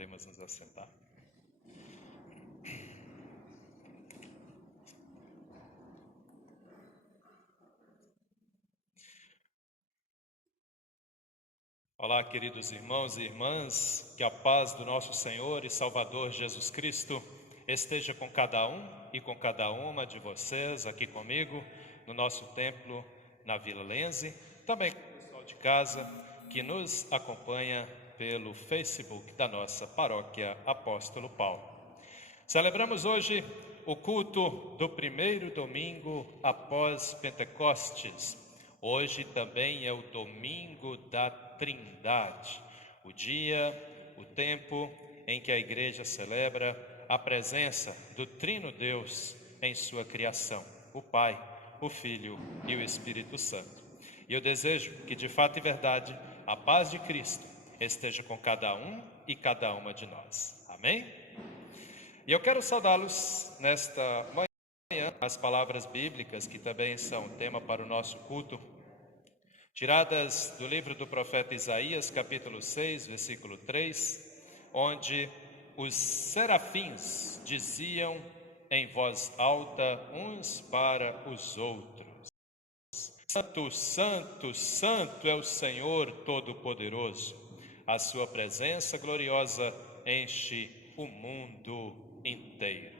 Podemos nos assentar. Olá, queridos irmãos e irmãs, que a paz do nosso Senhor e Salvador Jesus Cristo esteja com cada um e com cada uma de vocês aqui comigo no nosso templo na Vila Lense, também com o pessoal de casa que nos acompanha pelo Facebook da nossa paróquia Apóstolo Paulo. Celebramos hoje o culto do primeiro domingo após Pentecostes. Hoje também é o domingo da Trindade, o dia, o tempo em que a igreja celebra a presença do Trino Deus em sua criação, o Pai, o Filho e o Espírito Santo. E eu desejo que de fato e verdade a paz de Cristo esteja com cada um e cada uma de nós. Amém? E eu quero saudá-los nesta manhã, as palavras bíblicas que também são tema para o nosso culto, tiradas do livro do profeta Isaías, capítulo 6, versículo 3, onde os serafins diziam em voz alta uns para os outros: Santo, Santo, Santo é o Senhor Todo-Poderoso. A sua presença gloriosa enche o mundo inteiro.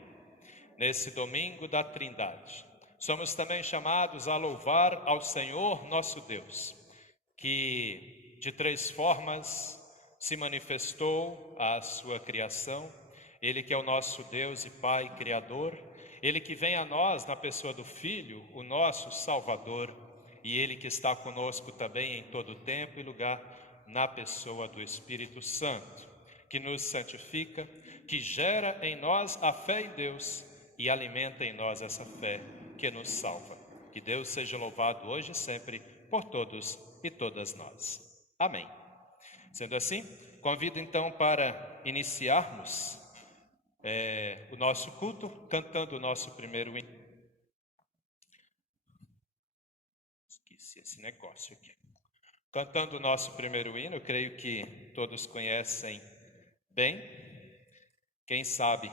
Nesse domingo da Trindade, somos também chamados a louvar ao Senhor nosso Deus, que de três formas se manifestou à sua criação. Ele que é o nosso Deus e Pai Criador, Ele que vem a nós na pessoa do Filho, o nosso Salvador, e Ele que está conosco também em todo tempo e lugar, na pessoa do Espírito Santo, que nos santifica, que gera em nós a fé em Deus e alimenta em nós essa fé que nos salva. Que Deus seja louvado hoje e sempre por todos e todas nós. Amém. Sendo assim, convido então para iniciarmos o nosso culto cantando o nosso primeiro hino. Esqueci esse negócio aqui. Cantando o nosso primeiro hino, eu creio que todos conhecem bem. Quem sabe,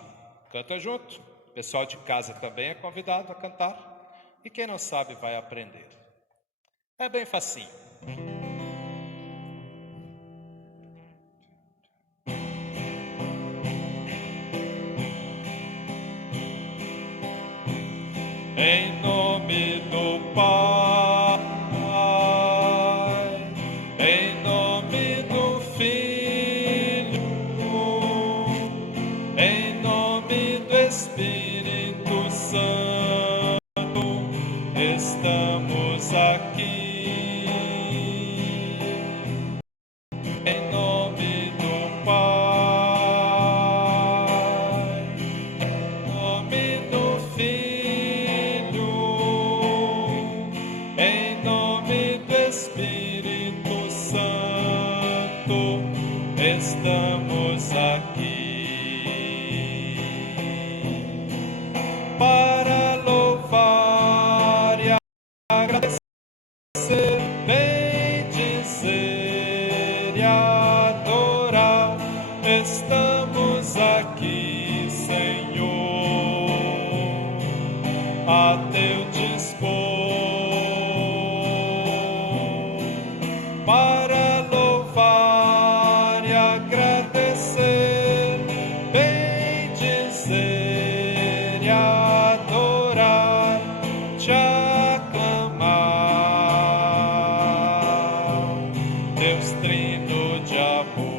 canta junto. O pessoal de casa também é convidado a cantar. E quem não sabe, vai aprender. É bem facinho. Em nome do Pai, em nome do Filho, em nome do Espírito Santo, estamos aqui. Em nome do Pai, em nome do Filho, em nome do Espírito Santo, estamos aqui para louvar e agradecer, bendizer e adorar. Estamos aqui, Senhor, a teu dispor, para louvar e agradecer, bendizer e adorar, te aclamar, Deus Trino de amor.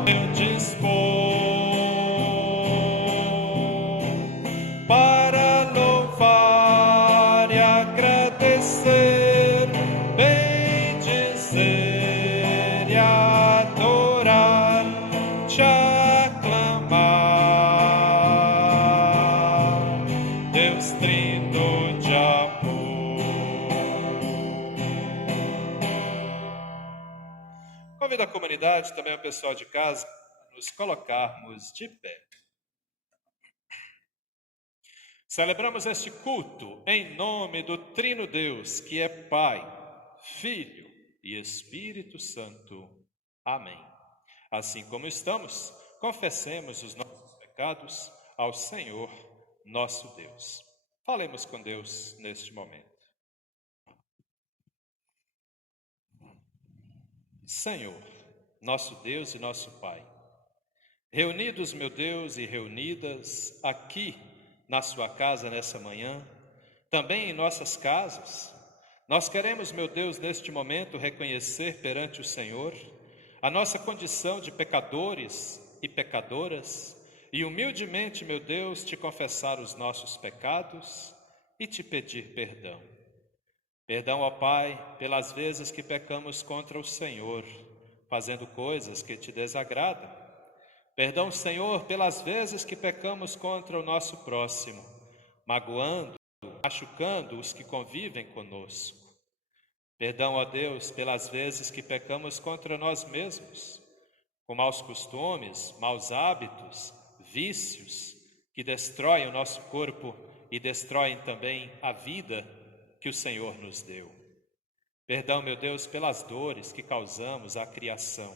meu dispor para louvar e agradecer, bendizer e adorar, te aclamar, Deus trino de amor. Convido a comunidade, também o pessoal de casa, a nos colocarmos de pé. Celebramos este culto em nome do Trino Deus, que é Pai, Filho e Espírito Santo. Amém. Assim como estamos, confessemos os nossos pecados ao Senhor, nosso Deus. Falemos com Deus neste momento. Senhor, nosso Deus e nosso Pai, reunidos, meu Deus, e reunidas aqui na sua casa nessa manhã, também em nossas casas, nós queremos, meu Deus, neste momento reconhecer perante o Senhor a nossa condição de pecadores e pecadoras e humildemente, meu Deus, te confessar os nossos pecados e te pedir perdão. Perdão, ó Pai, pelas vezes que pecamos contra o Senhor, fazendo coisas que te desagradam. Perdão, Senhor, pelas vezes que pecamos contra o nosso próximo, magoando, machucando os que convivem conosco. Perdão, ó Deus, pelas vezes que pecamos contra nós mesmos, com maus costumes, maus hábitos, vícios, que destroem o nosso corpo e destroem também a vida que o Senhor nos deu. Perdão, meu Deus, pelas dores que causamos à criação,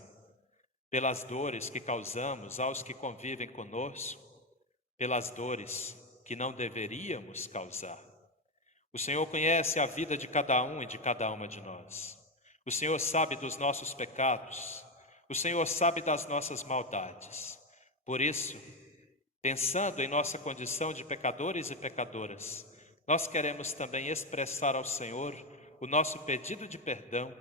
pelas dores que causamos aos que convivem conosco, pelas dores que não deveríamos causar. O Senhor conhece a vida de cada um e de cada uma de nós. O Senhor sabe dos nossos pecados. O Senhor sabe das nossas maldades. Por isso, pensando em nossa condição de pecadores e pecadoras, nós queremos também expressar ao Senhor o nosso pedido de perdão,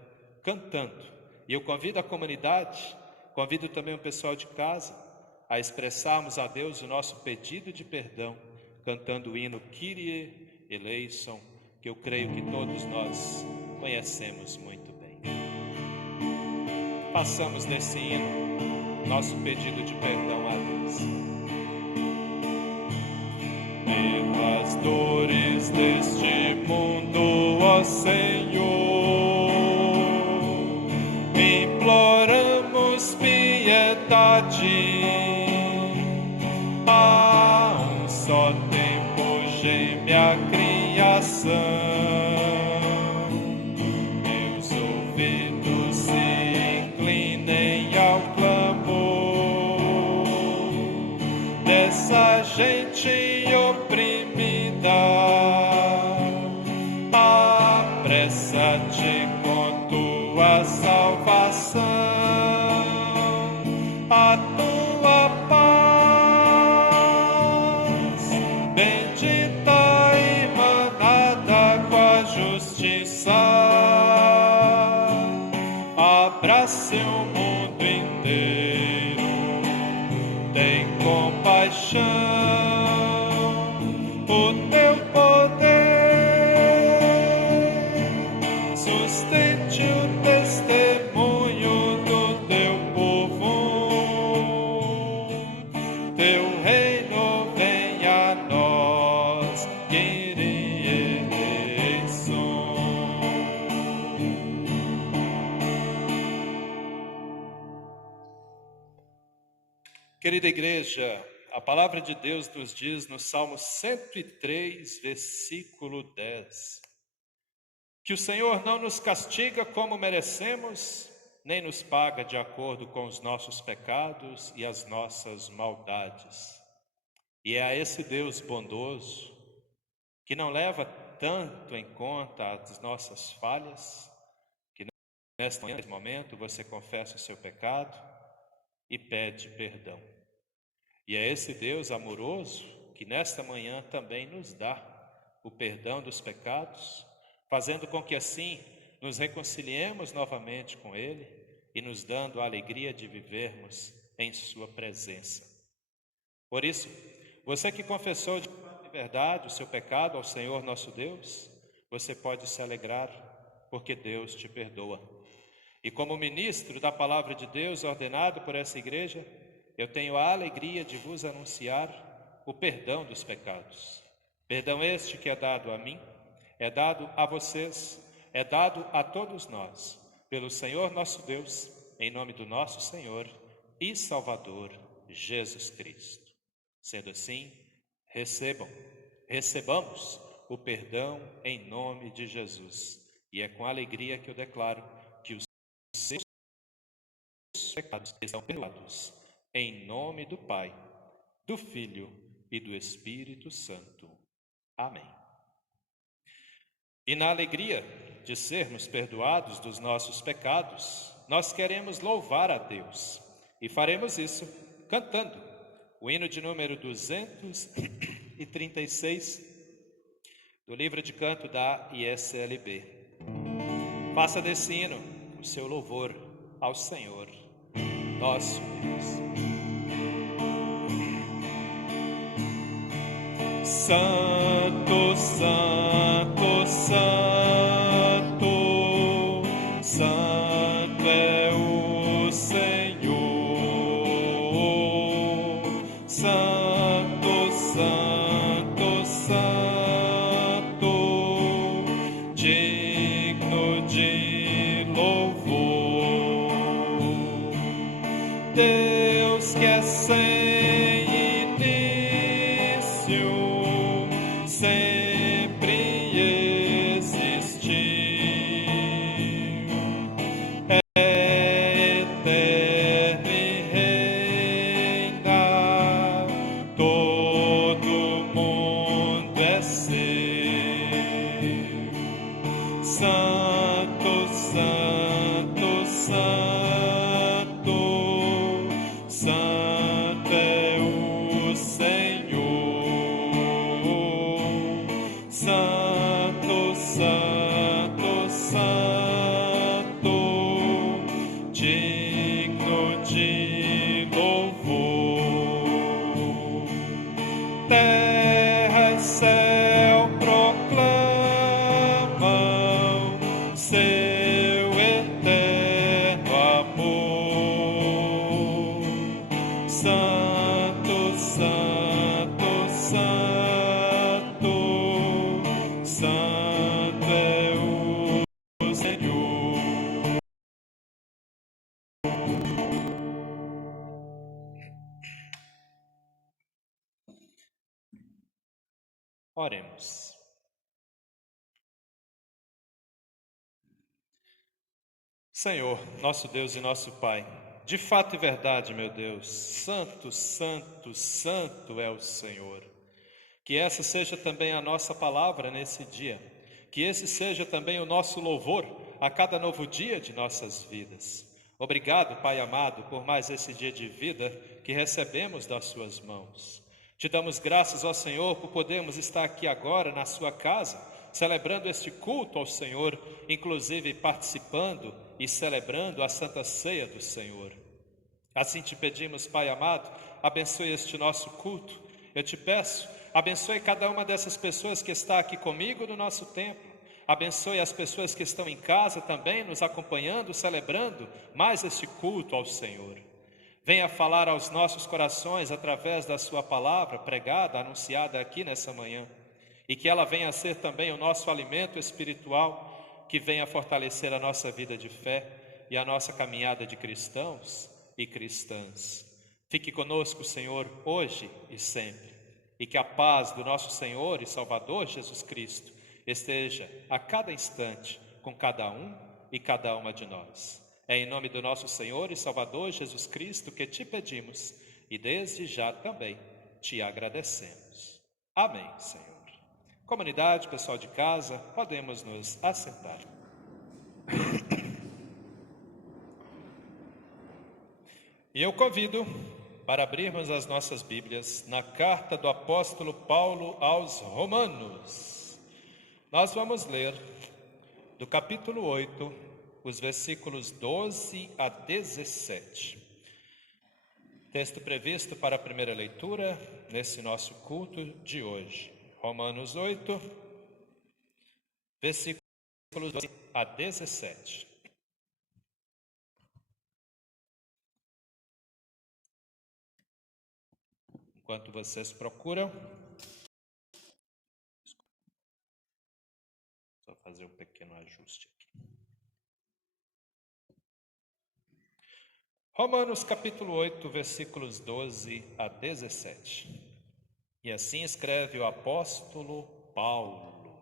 cantando. E eu convido a comunidade, convido também o pessoal de casa, a expressarmos a Deus o nosso pedido de perdão, cantando o hino Kyrie eleison, que eu creio que todos nós conhecemos muito bem. Façamos desse hino nosso pedido de perdão a Deus. Pelas dores deste mundo, ó Senhor, imploramos piedade. A um só tempo geme a criação, meus ouvidos se inclinem ao clamor dessa gente oprimida. Apressa-te com tua salvação, a tua paz, bendita emanada com a justiça, abrace o mundo inteiro, tem compaixão. O teu poder sustente o testemunho do teu povo. Teu reino venha a nós, Kyrie eleison. Querida igreja, a palavra de Deus nos diz no Salmo 103, versículo 10, que o Senhor não nos castiga como merecemos, nem nos paga de acordo com os nossos pecados e as nossas maldades. E é a esse Deus bondoso, que não leva tanto em conta as nossas falhas, que neste momento você confessa o seu pecado e pede perdão. E é esse Deus amoroso que nesta manhã também nos dá o perdão dos pecados, fazendo com que assim nos reconciliemos novamente com Ele e nos dando a alegria de vivermos em sua presença. Por isso, você que confessou de verdade o seu pecado ao Senhor nosso Deus, você pode se alegrar, porque Deus te perdoa. E como ministro da palavra de Deus ordenado por essa igreja, eu tenho a alegria de vos anunciar o perdão dos pecados. Perdão este que é dado a mim, é dado a vocês, é dado a todos nós, pelo Senhor nosso Deus, em nome do nosso Senhor e Salvador Jesus Cristo. Sendo assim, recebamos o perdão em nome de Jesus. E é com alegria que eu declaro que os seus pecados estão perdoados, em nome do Pai, do Filho e do Espírito Santo. Amém. E na alegria de sermos perdoados dos nossos pecados, nós queremos louvar a Deus. E faremos isso cantando o hino de número 236 do livro de canto da ISLB. Faça desse hino o seu louvor ao Senhor, nosso Deus. Santo, Santo, Santo, Santo é o Senhor. Santo, Santo, Santo, digno de louvor. Deus que é sem início, sempre existiu, é eterno e reina, todo mundo é seu. Santo, Santo, Santo, Santo é o Senhor. Santo, Santo, Santo, digno de louvor. Terra e céu proclamam seu eterno amor. Santo, Santo, Santo, Santo é o Senhor. Oremos. Senhor, nosso Deus e nosso Pai, de fato e verdade, meu Deus, santo, santo, santo é o Senhor. Que essa seja também a nossa palavra nesse dia, que esse seja também o nosso louvor a cada novo dia de nossas vidas. Obrigado, Pai amado, por mais esse dia de vida que recebemos das suas mãos. Te damos graças ao Senhor por podermos estar aqui agora na sua casa, celebrando este culto ao Senhor, inclusive participando e celebrando a Santa Ceia do Senhor. Assim te pedimos, Pai amado, abençoe este nosso culto. Eu te peço, abençoe cada uma dessas pessoas que está aqui comigo no nosso templo. Abençoe as pessoas que estão em casa também, nos acompanhando, celebrando mais este culto ao Senhor. Venha falar aos nossos corações através da sua palavra pregada, anunciada aqui nessa manhã. E que ela venha a ser também o nosso alimento espiritual, que venha fortalecer a nossa vida de fé e a nossa caminhada de cristãos e cristãs. Fique conosco, Senhor, hoje e sempre. E que a paz do nosso Senhor e Salvador Jesus Cristo esteja a cada instante com cada um e cada uma de nós. É em nome do nosso Senhor e Salvador Jesus Cristo que te pedimos e desde já também te agradecemos. Amém, Senhor. Comunidade, pessoal de casa, podemos nos assentar. E eu convido para abrirmos as nossas Bíblias na carta do apóstolo Paulo aos Romanos. Nós vamos ler do capítulo 8, os versículos 12 a 17. Texto previsto para a primeira leitura nesse nosso culto de hoje. Romanos 8, versículos 12 a 17. Enquanto vocês procuram, só fazer um pequeno ajuste aqui. Romanos capítulo 8, versículos 12 a 17. E assim escreve o apóstolo Paulo.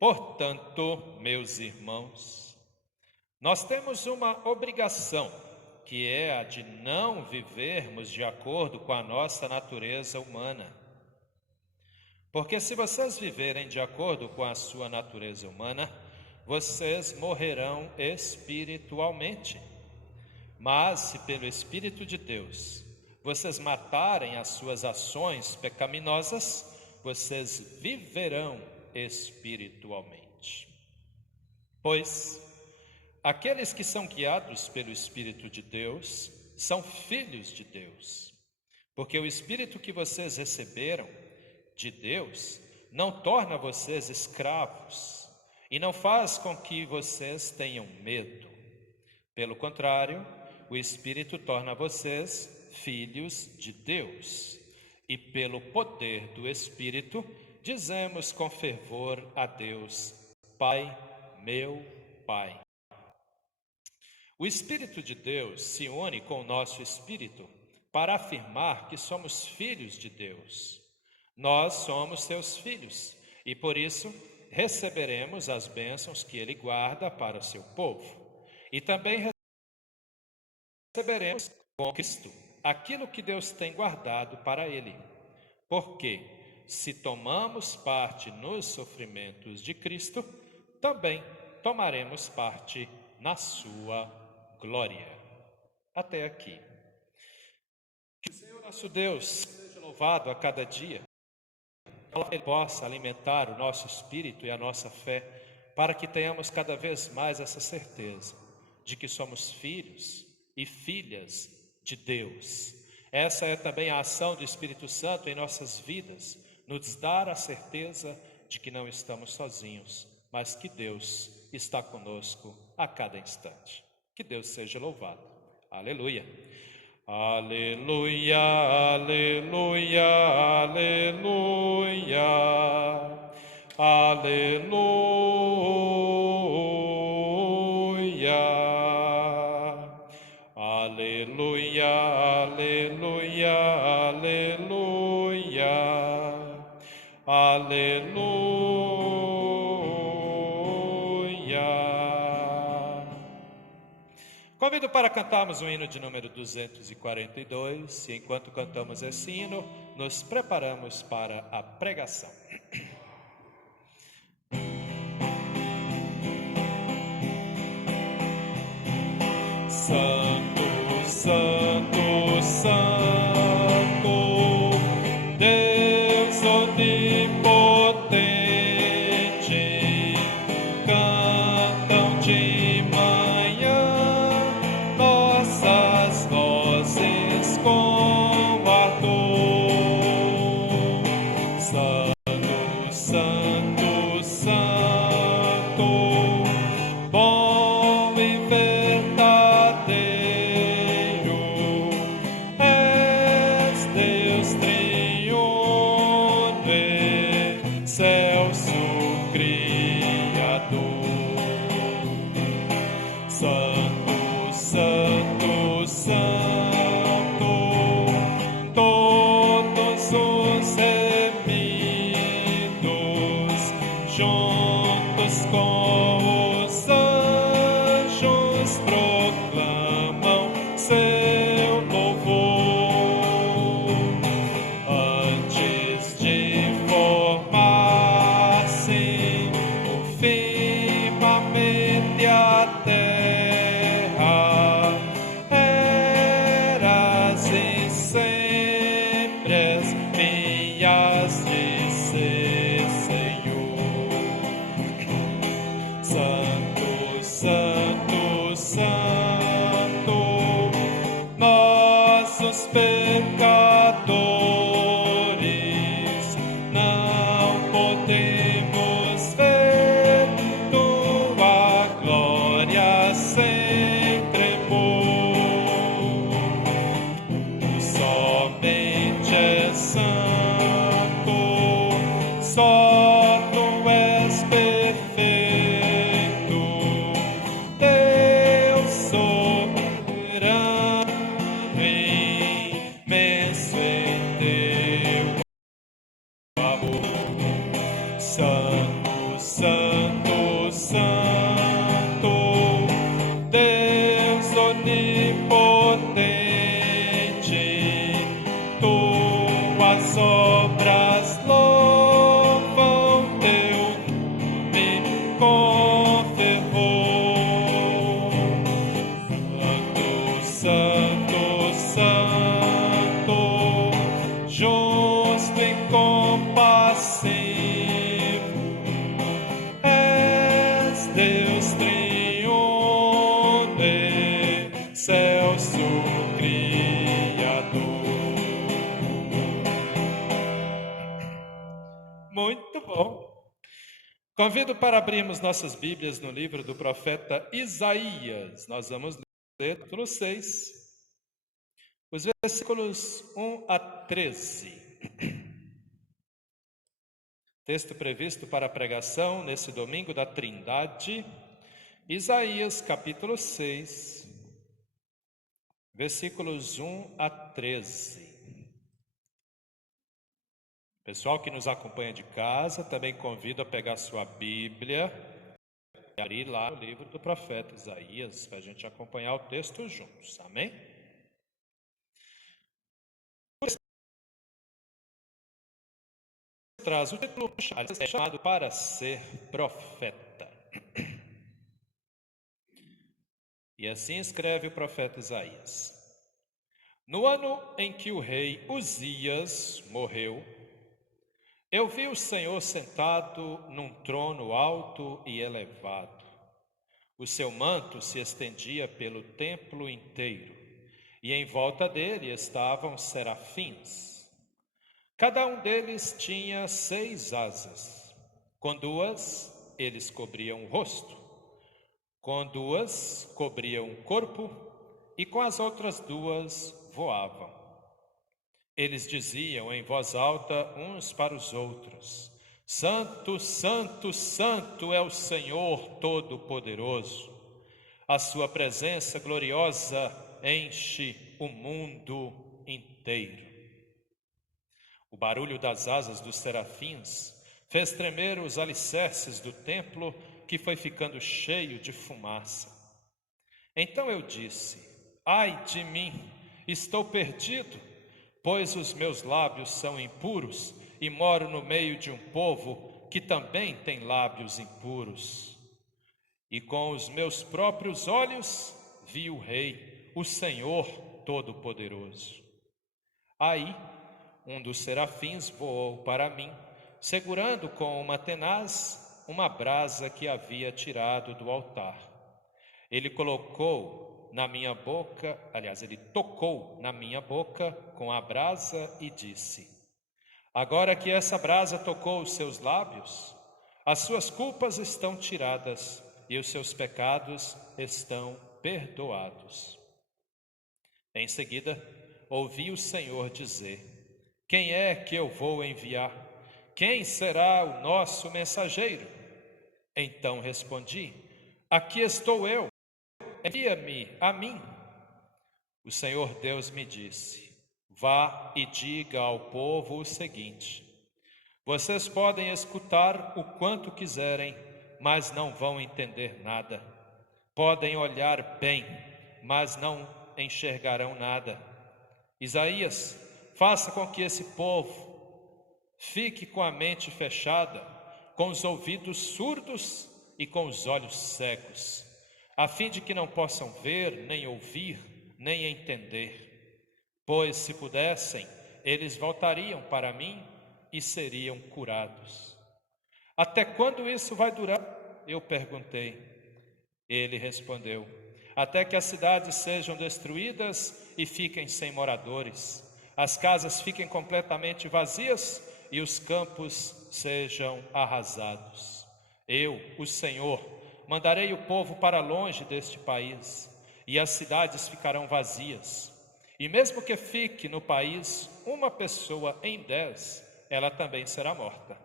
Portanto, meus irmãos, nós temos uma obrigação, que é a de não vivermos de acordo com a nossa natureza humana. Porque se vocês viverem de acordo com a sua natureza humana, vocês morrerão espiritualmente. Mas se pelo Espírito de Deus vocês matarem as suas ações pecaminosas, vocês viverão espiritualmente. Pois aqueles que são guiados pelo Espírito de Deus são filhos de Deus. Porque o Espírito que vocês receberam de Deus não torna vocês escravos e não faz com que vocês tenham medo. Pelo contrário, o Espírito torna vocês filhos de Deus. E pelo poder do Espírito, dizemos com fervor a Deus: Pai, meu Pai. O Espírito de Deus se une com o nosso espírito para afirmar que somos filhos de Deus. Nós somos seus filhos e por isso receberemos as bênçãos que Ele guarda para o seu povo. E também receberemos com Cristo aquilo que Deus tem guardado para Ele. Porque se tomamos parte nos sofrimentos de Cristo, também tomaremos parte na sua glória. Até aqui. Que o Senhor nosso Deus seja louvado a cada dia. Que Ele possa alimentar o nosso espírito e a nossa fé, para que tenhamos cada vez mais essa certeza de que somos filhos e filhas de Deus. Essa é também a ação do Espírito Santo em nossas vidas, nos dar a certeza de que não estamos sozinhos, mas que Deus está conosco a cada instante. Que Deus seja louvado. Aleluia. Aleluia, aleluia, aleluia, aleluia, aleluia, aleluia, aleluia, aleluia. Convido para cantarmos o hino de número 242, e enquanto cantamos esse hino, nos preparamos para a pregação. Santo, Santo, Santo, Deus onipotente, cantam de manhã nossas vozes com ardor. Santo, Santo, Santo, bom e verdadeiro, és Deus triuno, excelso Criador. Santo, Santo, Santo, todos os remidos, juntos com os anjos, proclamam seu louvor. Antes de formar-se o firmamento e a terra, eras e sempre és minhas de ser, Senhor. Santo, Santo, Santo, Convido para abrirmos nossas Bíblias no livro do profeta Isaías. Nós vamos ler capítulo 6, os versículos 1 a 13. Texto previsto para a pregação nesse domingo da Trindade, Isaías capítulo 6, versículos 1 a 13. Pessoal que nos acompanha de casa, também convido a pegar sua Bíblia e abrir lá o livro do profeta Isaías, para a gente acompanhar o texto juntos, amém? Traz o título chamado para ser profeta. E assim escreve o profeta Isaías: No ano em que o rei Uzias morreu, eu vi o Senhor sentado num trono alto e elevado. O seu manto se estendia pelo templo inteiro, e em volta dele estavam serafins. Cada um deles tinha 6 asas. Com 2 eles cobriam o rosto, com 2 cobriam o corpo, e com as outras 2 voavam. Eles diziam em voz alta uns para os outros: Santo, Santo, Santo é o Senhor Todo-Poderoso. A sua presença gloriosa enche o mundo inteiro. O barulho das asas dos serafins fez tremer os alicerces do templo, que foi ficando cheio de fumaça. Então eu disse: Ai de mim, estou perdido, pois os meus lábios são impuros e moro no meio de um povo que também tem lábios impuros. E com os meus próprios olhos vi o Rei, o Senhor Todo-Poderoso. Aí um dos serafins voou para mim, segurando com uma tenaz uma brasa que havia tirado do altar. Ele tocou na minha boca com a brasa e disse: Agora que essa brasa tocou os seus lábios, as suas culpas estão tiradas e os seus pecados estão perdoados. Em seguida, ouvi o Senhor dizer: Quem é que eu vou enviar? Quem será o nosso mensageiro? Então respondi: Aqui estou eu. Envia-me a mim. O Senhor Deus me disse: Vá e diga ao povo o seguinte: Vocês podem escutar o quanto quiserem, mas não vão entender nada. Podem olhar bem, mas não enxergarão nada. Isaías, faça com que esse povo fique com a mente fechada, com os ouvidos surdos e com os olhos cegos, a fim de que não possam ver, nem ouvir, nem entender. Pois, se pudessem, eles voltariam para mim e seriam curados. Até quando isso vai durar? Eu perguntei. Ele respondeu: Até que as cidades sejam destruídas e fiquem sem moradores, as casas fiquem completamente vazias e os campos sejam arrasados. Eu, o Senhor, mandarei o povo para longe deste país, e as cidades ficarão vazias. E mesmo que fique no país uma pessoa em 10, ela também será morta.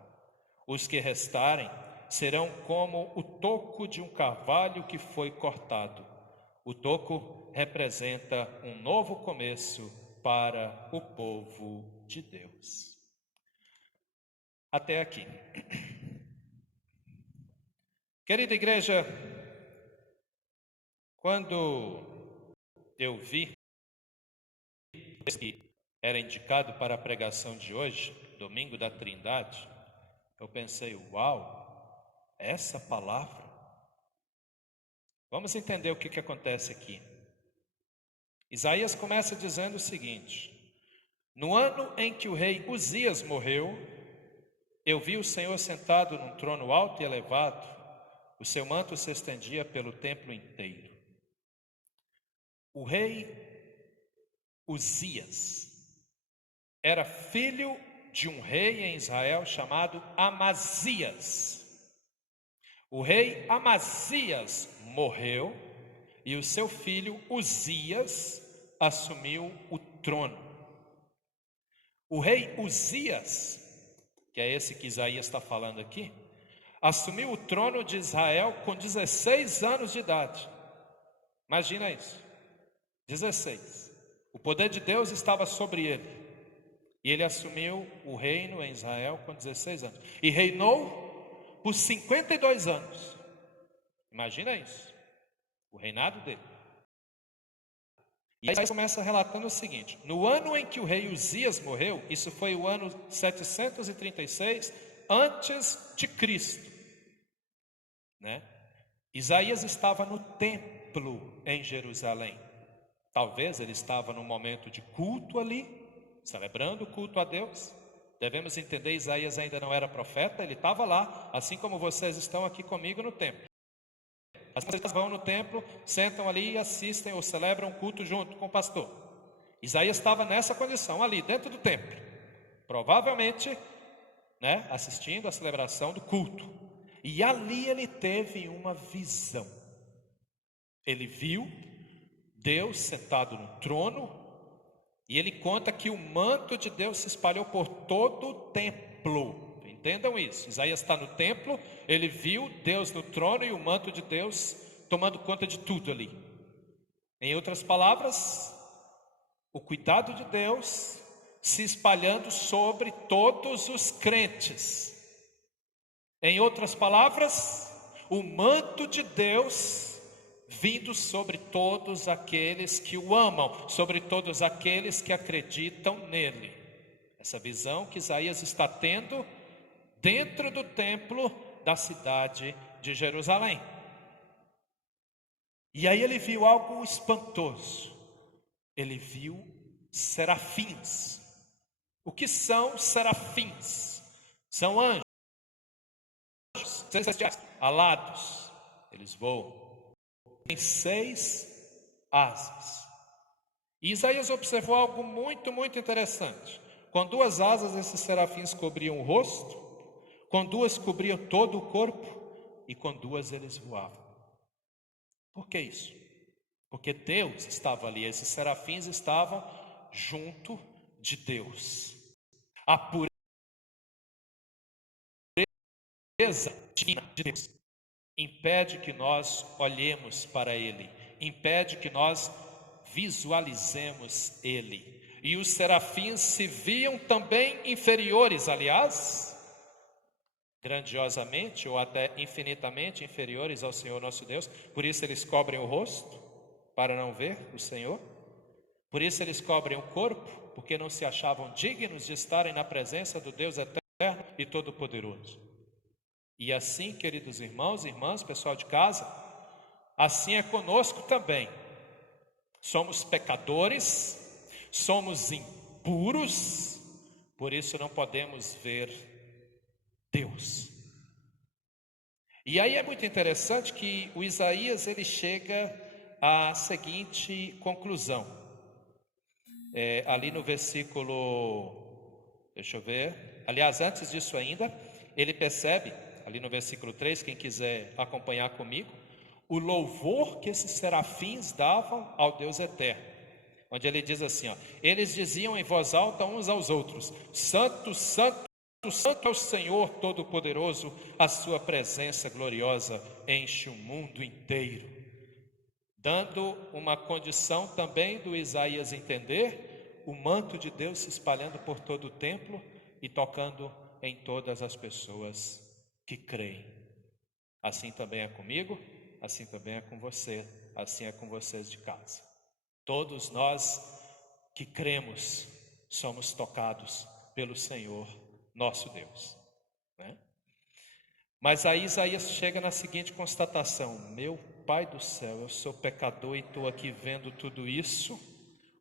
Os que restarem serão como o toco de um carvalho que foi cortado. O toco representa um novo começo para o povo de Deus. Até aqui. Querida igreja, quando eu vi que era indicado para a pregação de hoje, domingo da Trindade, eu pensei: uau, essa palavra. Vamos entender o que acontece aqui. Isaías começa dizendo o seguinte: No ano em que o rei Uzias morreu, eu vi o Senhor sentado num trono alto e elevado, o seu manto se estendia pelo templo inteiro. O rei Uzias era filho de um rei em Israel chamado Amazias. O rei Amazias morreu e o seu filho Uzias assumiu o trono. O rei Uzias, que é esse que Isaías está falando aqui, assumiu o trono de Israel com 16 anos de idade. Imagina isso, 16. O poder de Deus estava sobre ele. E ele assumiu o reino em Israel com 16 anos. E reinou por 52 anos. Imagina isso, o reinado dele. E aí começa relatando o seguinte: no ano em que o rei Uzias morreu, isso foi o ano 736 antes de Cristo, né? Isaías estava no templo em Jerusalém. Talvez ele estava num momento de culto ali, celebrando o culto a Deus. Devemos entender, Isaías ainda não era profeta, ele estava lá, assim como vocês estão aqui comigo no templo. As pessoas vão no templo, sentam ali e assistem ou celebram o culto junto com o pastor. Isaías estava nessa condição ali, dentro do templo, provavelmente, né, assistindo a celebração do culto. E ali ele teve uma visão. Ele viu Deus sentado no trono, e ele conta que o manto de Deus se espalhou por todo o templo. Entendam isso, Isaías está no templo, ele viu Deus no trono e o manto de Deus tomando conta de tudo ali. Em outras palavras, o cuidado de Deus se espalhando sobre todos os crentes. Em outras palavras, o manto de Deus vindo sobre todos aqueles que o amam, sobre todos aqueles que acreditam nele. Essa visão que Isaías está tendo dentro do templo da cidade de Jerusalém. E aí ele viu algo espantoso. Ele viu serafins. O que são serafins? São anjos celestiais, alados. Eles voam. Tem 6 asas. E Isaías observou algo muito, muito interessante. Com 2 asas, esses serafins cobriam o rosto, com 2 cobriam todo o corpo, e com 2 eles voavam. Por que isso? Porque Deus estava ali, esses serafins estavam junto de Deus. A pureza divina de Deus impede que nós olhemos para Ele, impede que nós visualizemos Ele. E os serafins se viam também inferiores, aliás, grandiosamente ou até infinitamente inferiores ao Senhor nosso Deus. Por isso eles cobrem o rosto, para não ver o Senhor. Por isso eles cobrem o corpo, porque não se achavam dignos de estarem na presença do Deus eterno e todo-poderoso. E assim, queridos irmãos e irmãs, pessoal de casa, assim é conosco também. Somos pecadores, somos impuros, por isso não podemos ver Deus. E aí é muito interessante que o Isaías ele chega à seguinte conclusão. Ali no versículo, deixa eu ver, aliás, antes disso ainda, ele percebe, ali no versículo 3, quem quiser acompanhar comigo, o louvor que esses serafins davam ao Deus eterno, onde ele diz assim, eles diziam em voz alta uns aos outros: Santo, Santo, Santo é o Senhor Todo-Poderoso, a sua presença gloriosa enche o mundo inteiro. Dando uma condição também do Isaías entender o manto de Deus se espalhando por todo o templo e tocando em todas as pessoas que creem. Assim também é comigo, assim também é com você, assim é com vocês de casa. Todos nós que cremos somos tocados pelo Senhor nosso Deus, né? Mas aí Isaías chega na seguinte constatação: meu Pai do céu, eu sou pecador e estou aqui vendo tudo isso.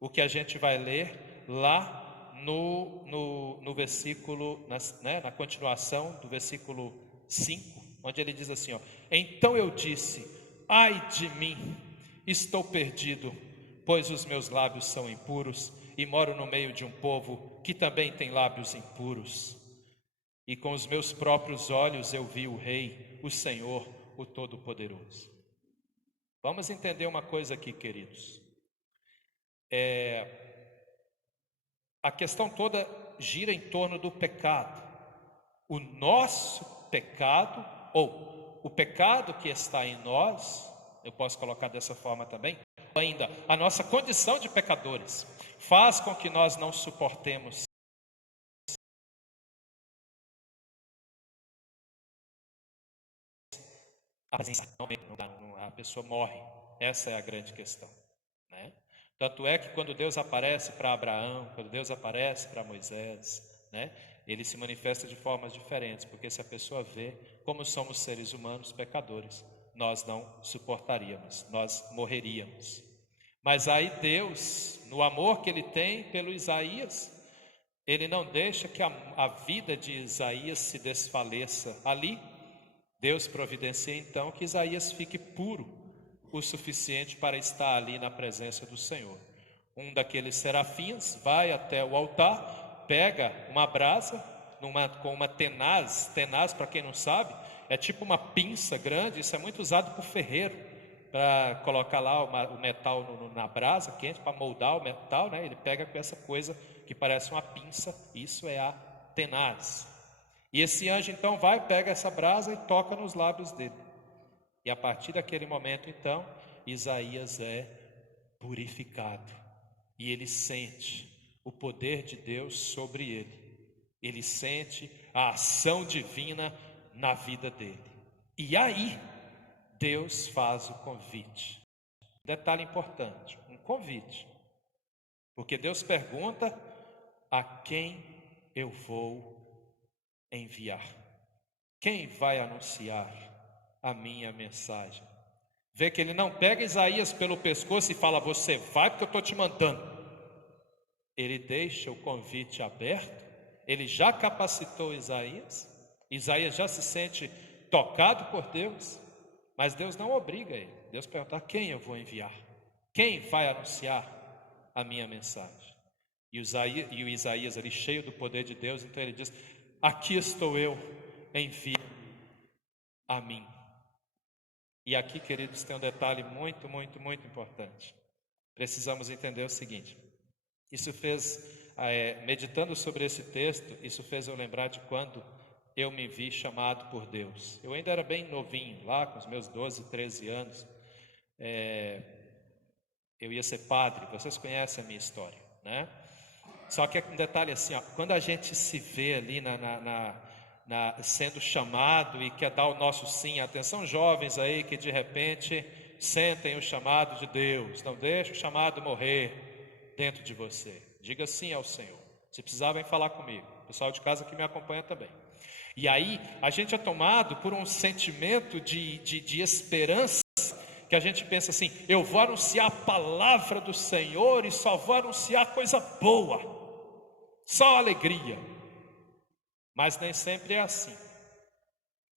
O que a gente vai ler lá no versículo, na continuação do versículo 5, onde ele diz assim, então eu disse: ai de mim, estou perdido, pois os meus lábios são impuros e moro no meio de um povo que também tem lábios impuros. E com os meus próprios olhos eu vi o Rei, o Senhor, o Todo-Poderoso. Vamos entender uma coisa aqui, queridos. A questão toda gira em torno do pecado. O nosso pecado, ou o pecado que está em nós, eu posso colocar dessa forma também, ou ainda a nossa condição de pecadores, faz com que nós não suportemos a pessoa morre. Essa é a grande questão, né? Tanto é que quando Deus aparece para Abraão, quando Deus aparece para Moisés, né, ele se manifesta de formas diferentes, porque se a pessoa vê como somos seres humanos pecadores, nós não suportaríamos, nós morreríamos. Mas aí Deus, no amor que Ele tem pelo Isaías, Ele não deixa que a vida de Isaías se desfaleça ali. Deus providencia então que Isaías fique puro o suficiente para estar ali na presença do Senhor. Um daqueles serafins vai até o altar, pega uma brasa com uma tenaz, para quem não sabe, é tipo uma pinça grande, isso é muito usado por ferreiro, para colocar lá o metal na brasa quente, para moldar o metal, né? Ele pega com essa coisa que parece uma pinça, isso é a tenaz. E esse anjo então vai, pega essa brasa e toca nos lábios dele. E a partir daquele momento então, Isaías é purificado. E ele sente o poder de Deus sobre ele. Ele sente a ação divina na vida dele. E aí, Deus faz o convite. Detalhe importante, um convite. Porque Deus pergunta: a quem eu vou enviar? Quem vai anunciar a minha mensagem? Vê que ele não pega Isaías pelo pescoço e fala: você vai porque eu estou te mandando. Ele deixa o convite aberto. Ele já capacitou Isaías. Isaías já se sente tocado por Deus, mas Deus não obriga ele. Deus pergunta: quem eu vou enviar? Quem vai anunciar a minha mensagem? E o Isaías ali cheio do poder de Deus, então ele diz: aqui estou eu, envia-me a mim. E aqui, queridos, tem um detalhe muito, muito, muito importante. Precisamos entender o seguinte: isso fez, meditando sobre esse texto, isso fez eu lembrar de quando eu me vi chamado por Deus. Eu ainda era bem novinho, lá com os meus 12, 13 anos. Eu ia ser padre, vocês conhecem a minha história, né? Só que é um detalhe assim, ó, quando a gente se vê ali sendo chamado e quer dar o nosso sim, atenção jovens aí que de repente sentem o chamado de Deus, não deixe o chamado morrer dentro de você, diga sim ao Senhor. Se precisar, vem falar comigo, o pessoal de casa que me acompanha também. E aí a gente é tomado por um sentimento de esperança, que a gente pensa assim: eu vou anunciar a palavra do Senhor e só vou anunciar coisa boa, só alegria. Mas nem sempre é assim.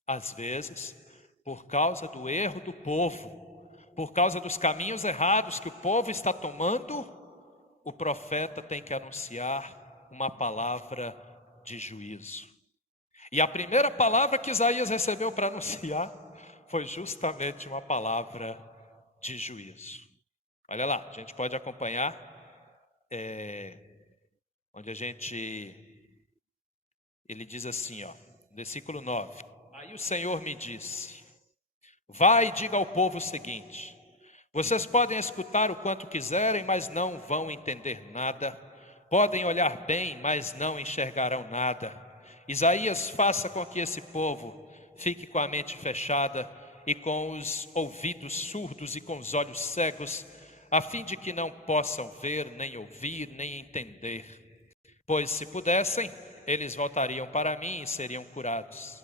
Às vezes, por causa do erro do povo, por causa dos caminhos errados que o povo está tomando, o profeta tem que anunciar uma palavra de juízo. E a primeira palavra que Isaías recebeu para anunciar foi justamente uma palavra de juízo. Olha lá, a gente pode acompanhar onde ele diz assim, ó, versículo 9: aí o Senhor me disse: vai e diga ao povo o seguinte: vocês podem escutar o quanto quiserem, mas não vão entender nada. Podem olhar bem, mas não enxergarão nada. Isaías, faça com que esse povo fique com a mente fechada e com os ouvidos surdos e com os olhos cegos, a fim de que não possam ver, nem ouvir, nem entender. Pois se pudessem, eles voltariam para mim e seriam curados.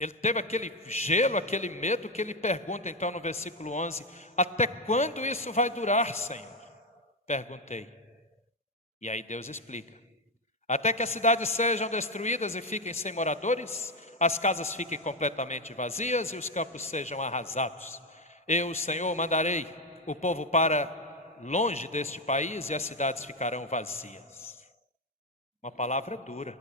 Ele teve aquele gelo, aquele medo, que ele pergunta então no versículo 11: até quando isso vai durar, Senhor? Perguntei. E aí Deus explica: até que as cidades sejam destruídas e fiquem sem moradores, as casas fiquem completamente vazias e os campos sejam arrasados. Eu, o Senhor, mandarei o povo para longe deste país e as cidades ficarão vazias. Uma palavra dura,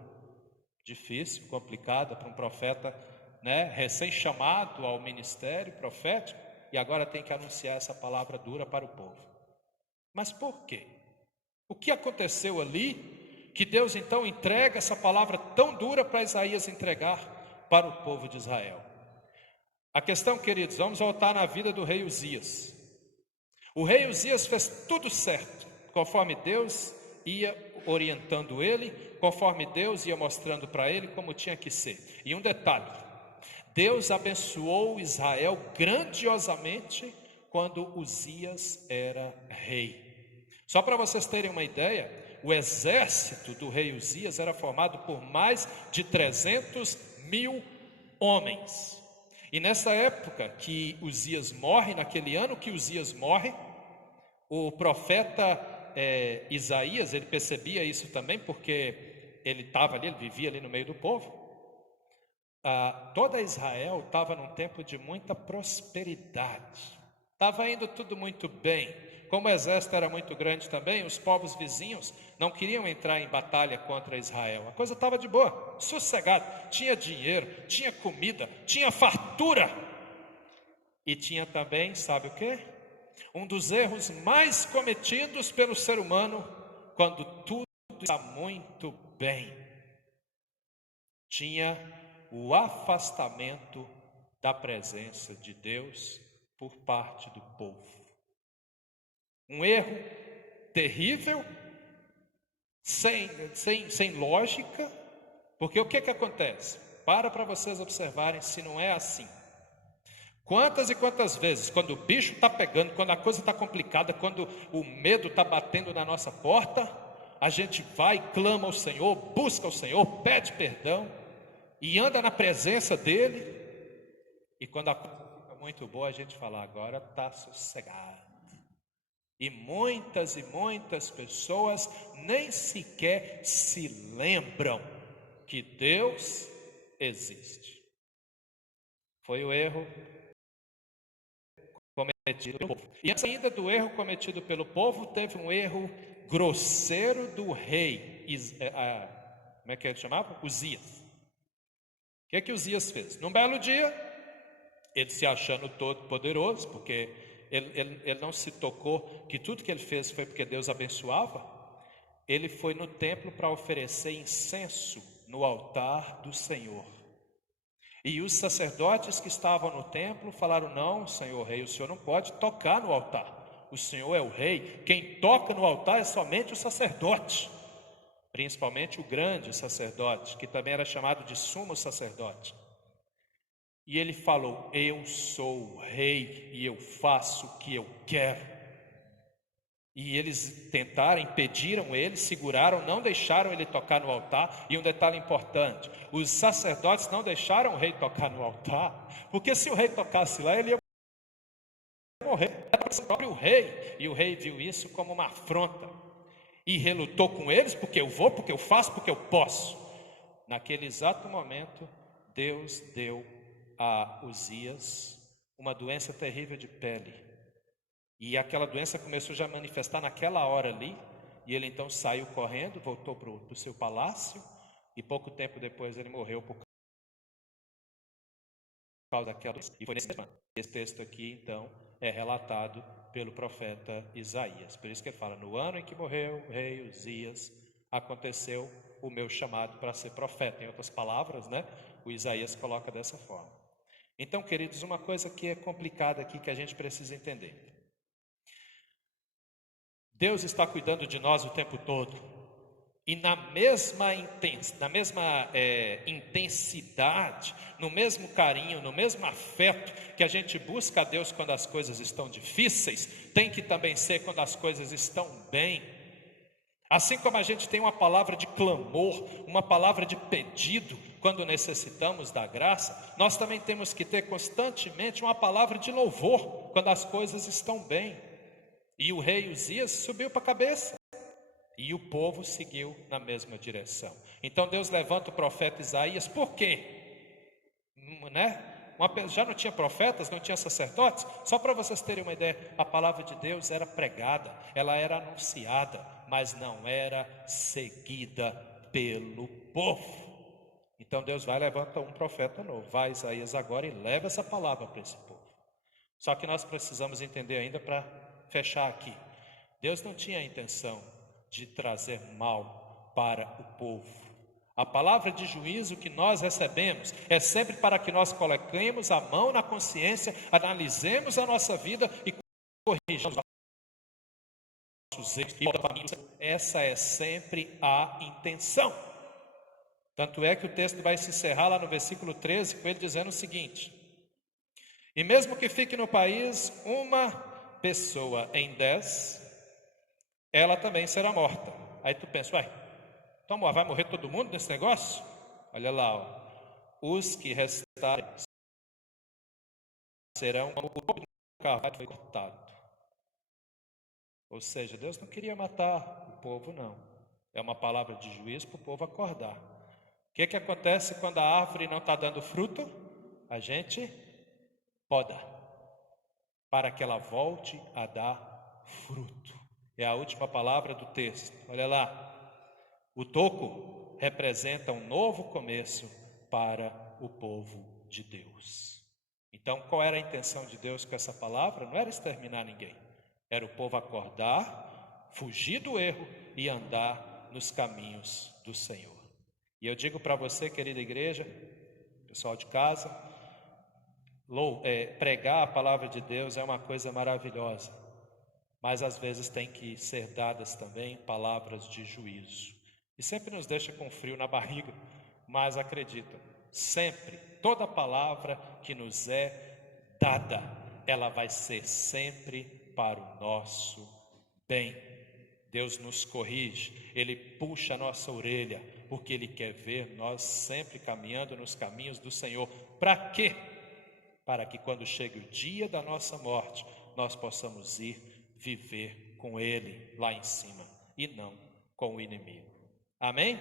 difícil, complicada para um profeta, né, recém-chamado ao ministério profético, e agora tem que anunciar essa palavra dura para o povo. Mas por quê? O que aconteceu ali que Deus então entrega essa palavra tão dura para Isaías entregar para o povo de Israel? A questão, queridos, vamos voltar na vida do rei Uzias. O rei Uzias fez tudo certo, conforme Deus ia orientando ele, conforme Deus ia mostrando para ele como tinha que ser. E um detalhe, Deus abençoou Israel grandiosamente quando Uzias era rei. Só para vocês terem uma ideia, o exército do rei Uzias era formado por mais de 300.000 homens. E nessa época que Uzias morre, naquele ano que Uzias morre, o profeta Isaías, ele percebia isso também, porque ele estava ali, ele vivia ali no meio do povo. Toda Israel estava num tempo de muita prosperidade, estava indo tudo muito bem. Como o exército era muito grande também, os povos vizinhos não queriam entrar em batalha contra Israel. A coisa estava de boa, sossegada, tinha dinheiro, tinha comida, tinha fartura. E tinha também, sabe o quê? Um dos erros mais cometidos pelo ser humano quando tudo está muito bem. Tinha o afastamento da presença de Deus por parte do povo. Um erro terrível, sem lógica, porque o que acontece? Para vocês observarem se não é assim. Quantas e quantas vezes, quando o bicho está pegando, quando a coisa está complicada, quando o medo está batendo na nossa porta, a gente vai, clama ao Senhor, busca o Senhor, pede perdão e anda na presença dele, e quando a coisa fica muito boa, a gente fala, agora está sossegado. E muitas pessoas nem sequer se lembram que Deus existe. Foi o erro cometido pelo povo. E antes ainda do erro cometido pelo povo, teve um erro grosseiro do rei, como é que ele chamava? Uzias. O que Uzias fez? Num belo dia, ele se achando todo poderoso, porque ele não se tocou que tudo que ele fez foi porque Deus abençoava. Ele foi no templo para oferecer incenso no altar do Senhor. E os sacerdotes que estavam no templo falaram, não, Senhor rei, o Senhor não pode tocar no altar. O Senhor é o rei, quem toca no altar é somente o sacerdote. Principalmente o grande sacerdote, que também era chamado de sumo sacerdote. E ele falou, eu sou o rei e eu faço o que eu quero. E eles tentaram, impediram ele, seguraram, não deixaram ele tocar no altar. E um detalhe importante, os sacerdotes não deixaram o rei tocar no altar, porque se o rei tocasse lá, ele ia morrer. Era o próprio rei. E o rei viu isso como uma afronta e relutou com eles, porque eu vou, porque eu faço, porque eu posso. Naquele exato momento, Deus deu a Uzias uma doença terrível de pele, e aquela doença começou já a manifestar naquela hora ali, e ele então saiu correndo, voltou para o seu palácio, e pouco tempo depois ele morreu por causa daquela doença. E foi nesse ano. Esse texto aqui então é relatado pelo profeta Isaías, por isso que ele fala, no ano em que morreu o rei Uzias, aconteceu o meu chamado para ser profeta. Em outras palavras, né, o Isaías coloca dessa forma. Então, queridos, uma coisa que é complicada aqui, que a gente precisa entender. Deus está cuidando de nós o tempo todo. E na mesma intensidade, no mesmo carinho, no mesmo afeto que a gente busca a Deus quando as coisas estão difíceis, tem que também ser quando as coisas estão bem. Assim como a gente tem uma palavra de clamor, uma palavra de pedido quando necessitamos da graça, nós também temos que ter constantemente uma palavra de louvor quando as coisas estão bem. E o rei Uzias subiu para a cabeça e o povo seguiu na mesma direção. Então Deus levanta o profeta Isaías. Por quê? Já não tinha profetas, não tinha sacerdotes? Só para vocês terem uma ideia, a palavra de Deus era pregada, ela era anunciada, mas não era seguida pelo povo. Então Deus vai levantar um profeta novo. Vai, Isaías, agora e leva essa palavra para esse povo. Só que nós precisamos entender ainda para fechar aqui. Deus não tinha a intenção de trazer mal para o povo. A palavra de juízo que nós recebemos é sempre para que nós coloquemos a mão na consciência, analisemos a nossa vida e corrijamos nossos erros. Essa é sempre a intenção. Tanto é que o texto vai se encerrar lá no versículo 13, com ele dizendo o seguinte: e mesmo que fique no país uma pessoa em 10, ela também será morta. Aí tu pensa, então vai morrer todo mundo nesse negócio? Olha lá, os que restarem serão o carvalho foi cortado. Ou seja, Deus não queria matar o povo, não. É uma palavra de juízo para o povo acordar. O que acontece quando a árvore não está dando fruto? A gente poda, para que ela volte a dar fruto. É a última palavra do texto. Olha lá. O toco representa um novo começo para o povo de Deus. Então, qual era a intenção de Deus com essa palavra? Não era exterminar ninguém. Era o povo acordar, fugir do erro e andar nos caminhos do Senhor. E eu digo para você, querida igreja, pessoal de casa, pregar a palavra de Deus é uma coisa maravilhosa. Mas às vezes tem que ser dadas também palavras de juízo. E sempre nos deixa com frio na barriga, mas acredita, sempre, toda palavra que nos é dada, ela vai ser sempre para o nosso bem. Deus nos corrige, Ele puxa a nossa orelha, porque Ele quer ver nós sempre caminhando nos caminhos do Senhor. Para quê? Para que quando chegue o dia da nossa morte, nós possamos ir viver com Ele lá em cima, e não com o inimigo. Amém?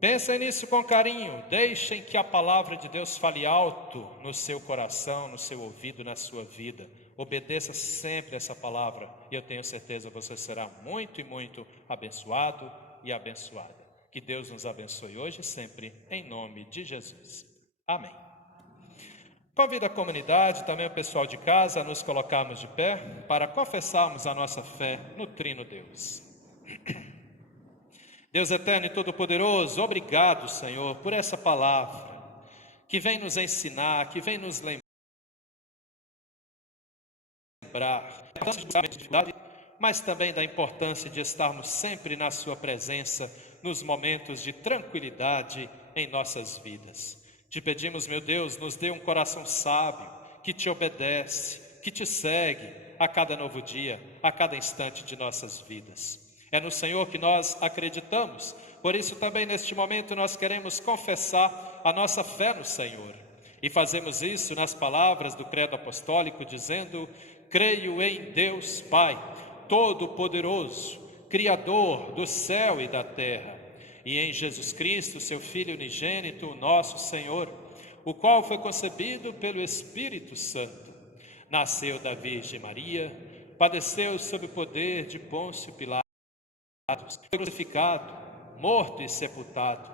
Pensem nisso com carinho, deixem que a palavra de Deus fale alto no seu coração, no seu ouvido, na sua vida. Obedeça sempre essa palavra e eu tenho certeza que você será muito e muito abençoado e abençoada. Que Deus nos abençoe hoje e sempre, em nome de Jesus. Amém. Convido a comunidade, também o pessoal de casa, a nos colocarmos de pé para confessarmos a nossa fé no Trino Deus. Deus eterno e todo-poderoso, obrigado, Senhor, por essa palavra que vem nos ensinar, que vem nos lembrar, mas também da importância de estarmos sempre na Sua presença, nos momentos de tranquilidade em nossas vidas. Te pedimos, meu Deus, nos dê um coração sábio, que te obedece, que te segue a cada novo dia, a cada instante de nossas vidas. É no Senhor que nós acreditamos, por isso também neste momento nós queremos confessar a nossa fé no Senhor. E fazemos isso nas palavras do credo apostólico, dizendo: creio em Deus Pai, Todo-Poderoso, Criador do céu e da terra, e em Jesus Cristo, seu Filho unigênito, nosso Senhor, o qual foi concebido pelo Espírito Santo, nasceu da Virgem Maria, padeceu sob o poder de Pôncio Pilatos, foi crucificado, morto e sepultado,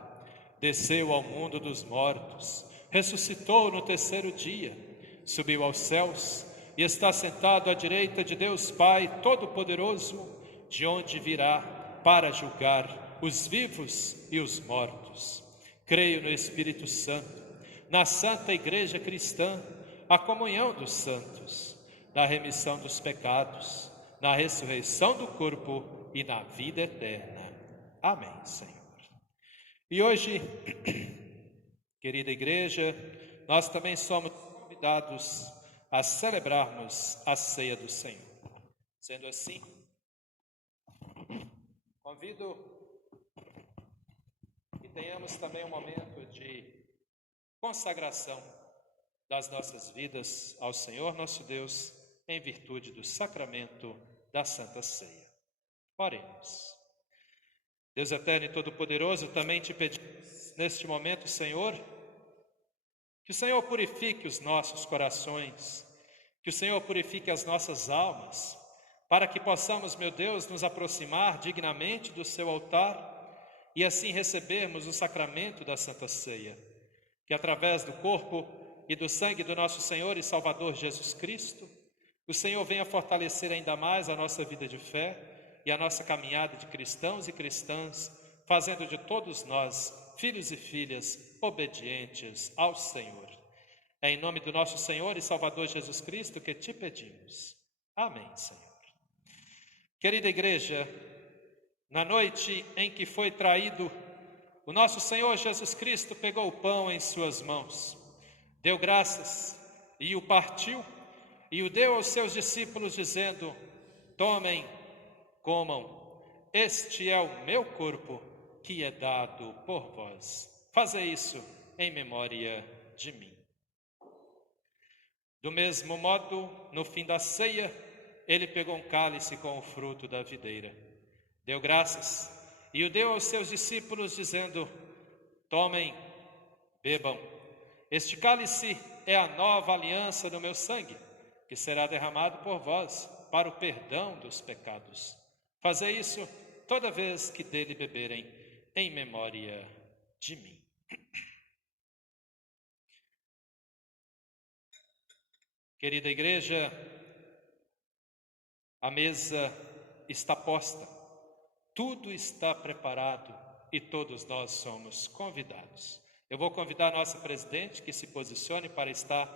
desceu ao mundo dos mortos, ressuscitou no terceiro dia, subiu aos céus e está sentado à direita de Deus Pai Todo-Poderoso, de onde virá para julgar os vivos e os mortos. Creio no Espírito Santo, na Santa Igreja Cristã, a comunhão dos santos, na remissão dos pecados, na ressurreição do corpo e na vida eterna. Amém, Senhor. E hoje, querida igreja, nós também somos convidados a celebrarmos a ceia do Senhor. Sendo assim, convido que tenhamos também um momento de consagração das nossas vidas ao Senhor nosso Deus, em virtude do sacramento da Santa Ceia. Oremos. Deus eterno e todo-poderoso, também te pedimos neste momento, Senhor, que o Senhor purifique os nossos corações, que o Senhor purifique as nossas almas, para que possamos, meu Deus, nos aproximar dignamente do seu altar, e assim recebermos o sacramento da Santa Ceia, que através do corpo e do sangue do nosso Senhor e Salvador Jesus Cristo, o Senhor venha fortalecer ainda mais a nossa vida de fé e a nossa caminhada de cristãos e cristãs, fazendo de todos nós, filhos e filhas, obedientes ao Senhor. É em nome do nosso Senhor e Salvador Jesus Cristo que te pedimos. Amém, Senhor. Querida igreja, na noite em que foi traído, o nosso Senhor Jesus Cristo pegou o pão em suas mãos, deu graças e o partiu, e o deu aos seus discípulos, dizendo: tomem, comam, este é o meu corpo, que é dado por vós. Fazei isso em memória de mim. Do mesmo modo, no fim da ceia, ele pegou um cálice com o fruto da videira, deu graças e o deu aos seus discípulos, dizendo: tomem, bebam, este cálice é a nova aliança no meu sangue, que será derramado por vós para o perdão dos pecados. Fazei isso toda vez que dele beberem, em memória de mim. Querida igreja, a mesa está posta, tudo está preparado e todos nós somos convidados. Eu vou convidar a nossa presidente que se posicione para estar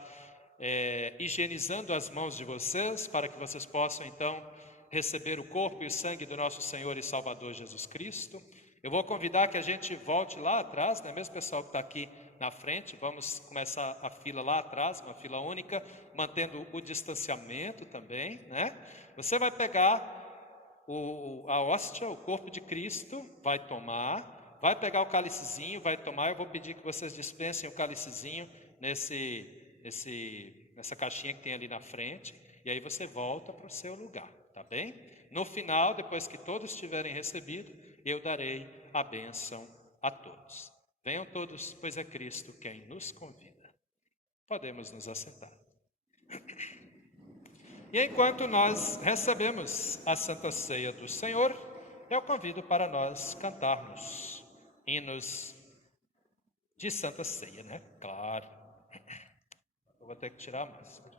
higienizando as mãos de vocês, para que vocês possam então receber o corpo e o sangue do nosso Senhor e Salvador Jesus Cristo. Eu vou convidar que a gente volte lá atrás, né? Mesmo o pessoal que está aqui na frente, vamos começar a fila lá atrás, uma fila única, mantendo o distanciamento também, né? Você vai pegar a hóstia, o corpo de Cristo, vai tomar, vai pegar o cálicezinho, vai tomar. Eu vou pedir que vocês dispensem o cálicezinho nessa caixinha que tem ali na frente, e aí você volta para o seu lugar, tá bem? No final, depois que todos tiverem recebido, eu darei a bênção a todos. Venham todos, pois é Cristo quem nos convida. Podemos nos assentar. E enquanto nós recebemos a Santa Ceia do Senhor, eu convido para nós cantarmos hinos de Santa Ceia, né? Claro. Eu vou ter que tirar a máscara.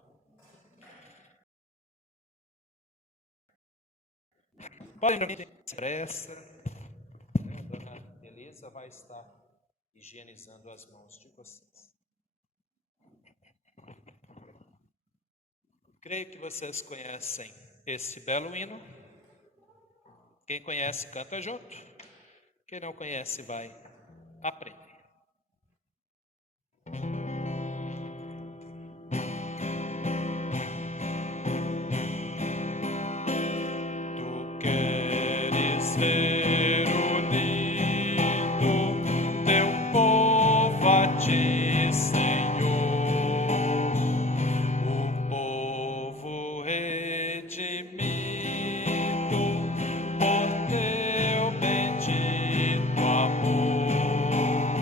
Podem dormir sem pressa. A dona Elisa vai estar higienizando as mãos de vocês. Creio que vocês conhecem esse belo hino. Quem conhece, canta junto. Quem não conhece, vai aprender. Tu queres ver unido teu povo a ti, Senhor, o povo redimido por teu bendito amor.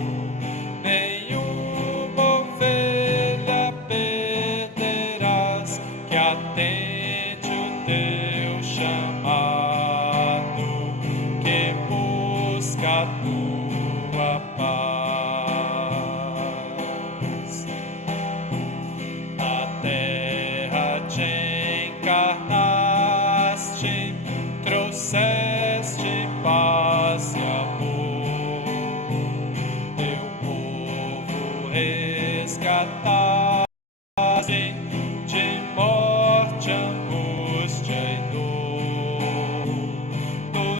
Nenhuma ovelha perderás, que atende o teu chamado, que busca a tua paz. Na terra te encarnaste, trouxeste paz e amor, teu povo resgataste de morte, angústia e dor. Tu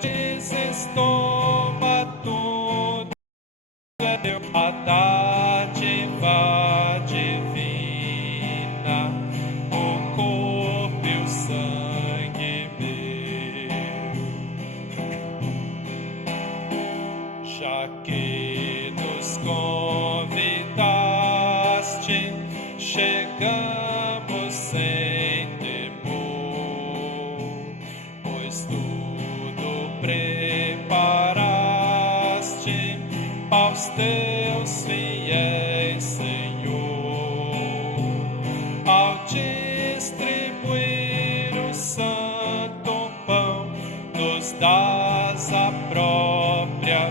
dizes: toma tudo, é teu, a dádiva divina, o corpo e o sangue meu. Já que nos convidaste, chegamos sem temor, pois tudo preparaste aos teus fiéis, Senhor. Ao distribuir o santo pão, nos dás a própria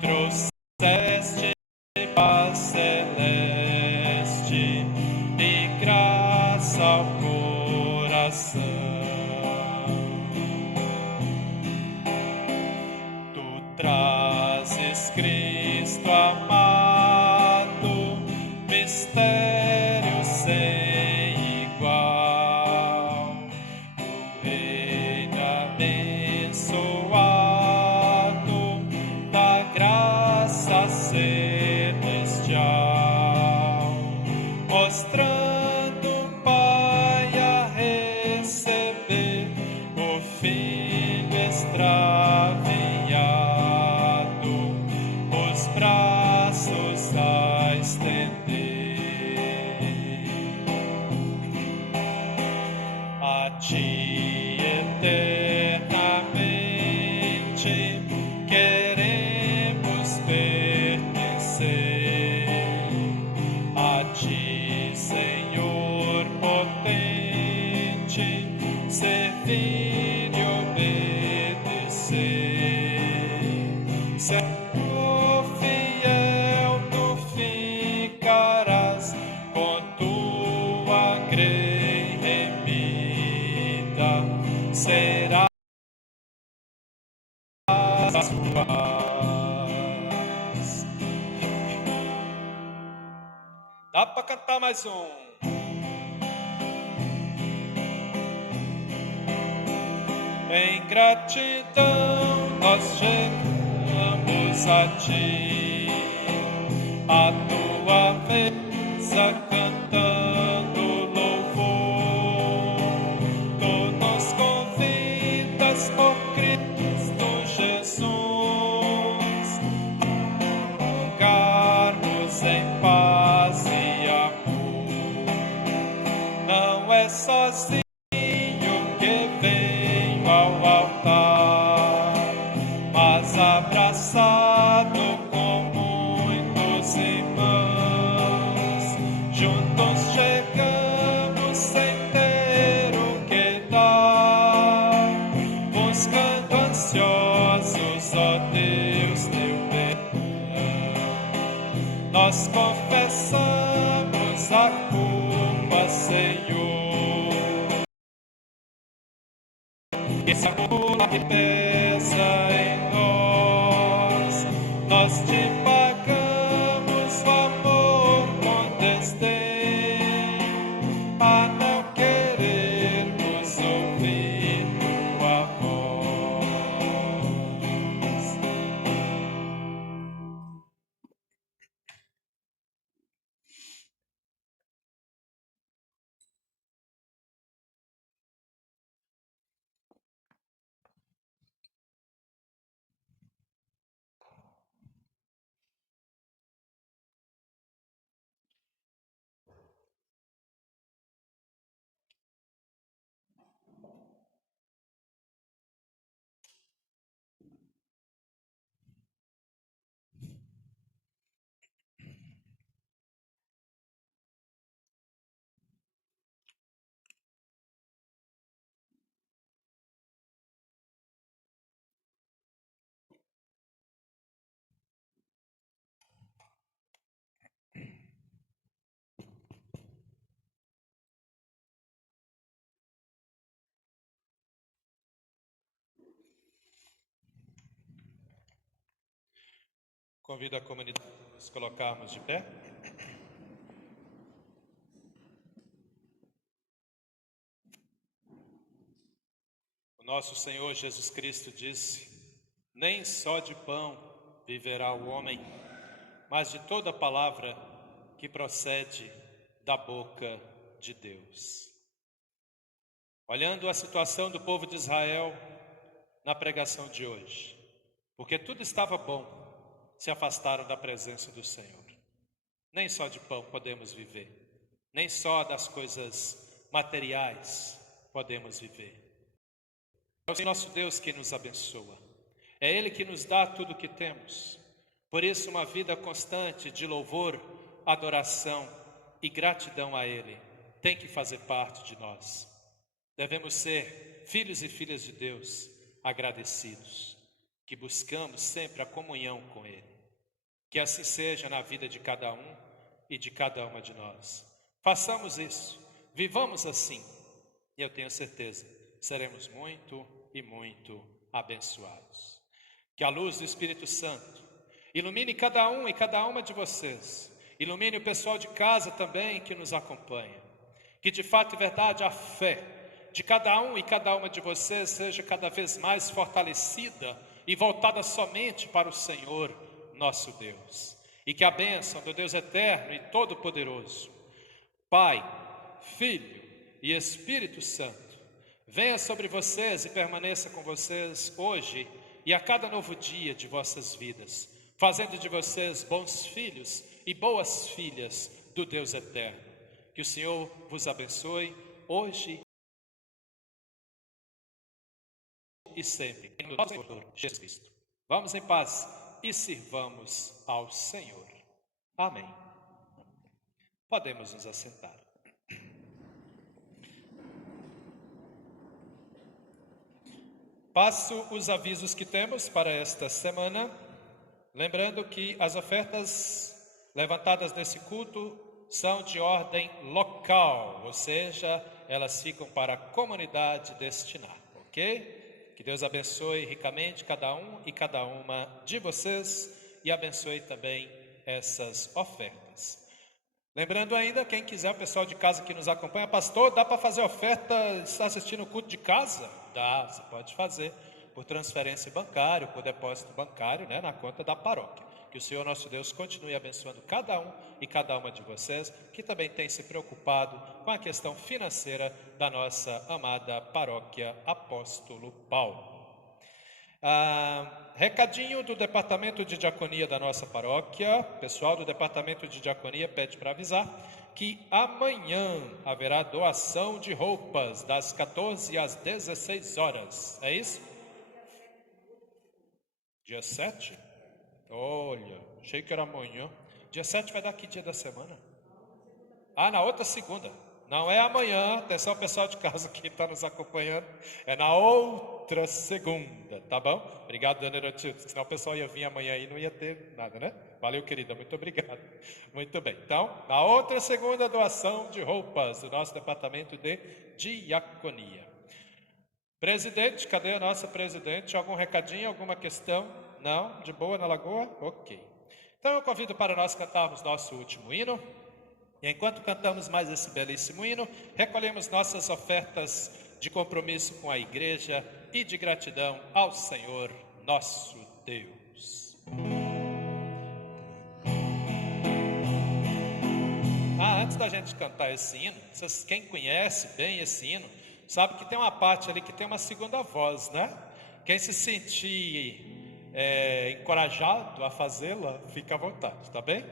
trouxeste paz celeste e graça ao coração. Tu trazes Cristo amado, mistério sem igual, o reino abençoado da graça celestial, mostrando o Pai a receber o Filho extraviado, os braços a estender. A ti eternamente queremos pertencer, a ti, Senhor potente, servir e obedecer. Senhor fiel, tu ficarás com tua grei remida, serás paz. Dá para cantar mais um. Em gratidão nós chegamos a ti, a tua mesa cantando louvor. Tu nos convidas por Cristo Jesus, lugarmos em paz e amor. Não é sozinho que venho ao altar, mas abraçado com muitos irmãos. Juntos chegamos sem ter o que dar, buscando ansiosos, ó Deus, teu perdão. Nós confessamos a culpa, Senhor, esse amor que pesa em nós. Nós te pagamos o amor com desdém, a não querermos ouvir tua voz. Convido a comunidade a nos colocarmos de pé. O nosso Senhor Jesus Cristo disse: nem só de pão viverá o homem, mas de toda palavra que procede da boca de Deus. Olhando a situação do povo de Israel na pregação de hoje, porque tudo estava bom, se afastaram da presença do Senhor. Nem só de pão podemos viver, nem só das coisas materiais podemos viver. É o nosso Deus que nos abençoa, é Ele que nos dá tudo o que temos. Por isso, uma vida constante de louvor, adoração e gratidão a Ele tem que fazer parte de nós. Devemos ser filhos e filhas de Deus agradecidos. que buscamos sempre a comunhão com Ele. Que assim seja na vida de cada um e de cada uma de nós. Façamos isso, vivamos assim, e eu tenho certeza, seremos muito e muito abençoados. Que a luz do Espírito Santo ilumine cada um e cada uma de vocês, ilumine o pessoal de casa também que nos acompanha. Que de fato e verdade a fé de cada um e cada uma de vocês seja cada vez mais fortalecida e voltada somente para o Senhor, nosso Deus. E que a bênção do Deus eterno e todo-poderoso, Pai, Filho e Espírito Santo, venha sobre vocês e permaneça com vocês hoje e a cada novo dia de vossas vidas, fazendo de vocês bons filhos e boas filhas do Deus eterno. Que o Senhor vos abençoe hoje e sempre, em nosso Senhor Jesus Cristo. Vamos em paz e sirvamos ao Senhor. Amém. Podemos nos assentar. Passo os avisos que temos para esta semana, lembrando que as ofertas levantadas nesse culto são de ordem local, ou seja, elas ficam para a comunidade destinar, ok? Que Deus abençoe ricamente cada um e cada uma de vocês e abençoe também essas ofertas. Lembrando ainda, quem quiser, o pessoal de casa que nos acompanha, pastor, dá para fazer oferta, está assistindo o culto de casa? Dá, você pode fazer por transferência bancária, por depósito bancário, na conta da paróquia. Que o Senhor nosso Deus continue abençoando cada um e cada uma de vocês, que também tem se preocupado com a questão financeira da nossa amada paróquia Apóstolo Paulo. Recadinho do departamento de diaconia da nossa paróquia. O pessoal do departamento de diaconia pede para avisar que amanhã haverá doação de roupas das 14 às 16 horas. É isso? Dia 7? Olha, achei que era amanhã. Dia 7 vai dar que dia da semana? Na outra segunda. Não é amanhã, atenção pessoal de casa que está nos acompanhando. É na outra segunda, tá bom? Obrigado, dona Erotilde, senão o pessoal ia vir amanhã e não ia ter nada, né? Valeu, querida, muito obrigado. Muito bem, então, na outra segunda, doação de roupas do nosso departamento de diaconia. Presidente, cadê a nossa presidente? Algum recadinho, alguma questão? Não? De boa na lagoa? Ok. Então eu convido para nós cantarmos nosso último hino. E enquanto cantamos mais esse belíssimo hino, recolhemos nossas ofertas de compromisso com a igreja e de gratidão ao Senhor nosso Deus. Antes da gente cantar esse hino, quem conhece bem esse hino, sabe que tem uma parte ali que tem uma segunda voz, né? Quem se sentir encorajado a fazê-la, fica à vontade, tá bem?